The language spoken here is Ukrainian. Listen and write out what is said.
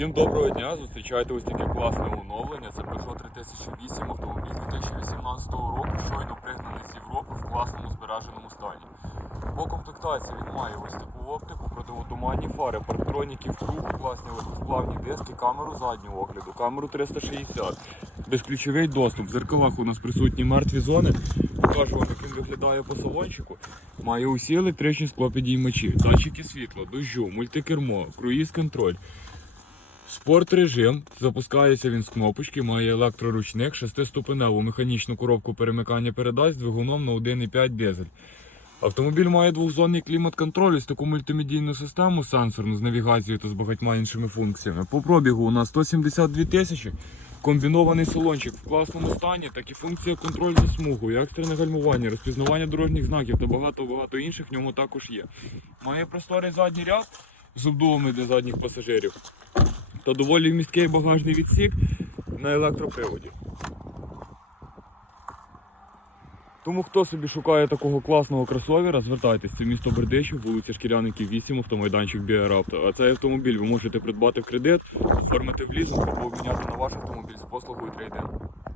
Всім доброго дня! Зустрічайте ось таке класне оновлення. Це Peugeot 3008 автомобіль 2018 року, щойно пригнаний з Європи в класному збереженому стані. По комплектації він має ось таку оптику, противотуманні фари, парктроніки круг, класні легкосплавні диски, камеру заднього огляду, камеру 360, безключовий доступ. В зеркалах у нас присутні мертві зони. Покажу вам, як він виглядає по салончику. Має усі електричні склопідіймачі, датчики світла, дощу, мультикермо, круїз-контроль. Спорт режим. Запускається він з кнопочки, має електроручник, шестиступеневу механічну коробку перемикання передач з двигуном на 1,5 дизель. Автомобіль має двохзонний клімат-контроль, ось таку мультимедійну систему сенсорну з навігацією та з багатьма іншими функціями. По пробігу у нас 172 тисячі. Комбінований салончик в класному стані, так і функція контроль за смугою, екстрене гальмування, розпізнавання дорожніх знаків та багато-багато інших в ньому також є. Має просторий задній ряд з обдувами для задніх пасажирів та доволі місткий багажний відсік на електроприводі. Тому хто собі шукає такого класного кросовера, звертайтеся, Це місто Бердичів, вулиця Шкіряників 8, автомайданчик Біаравто. А цей автомобіль ви можете придбати в кредит, оформити в лізинг або обміняти на ваш автомобіль з послугою трейдинг.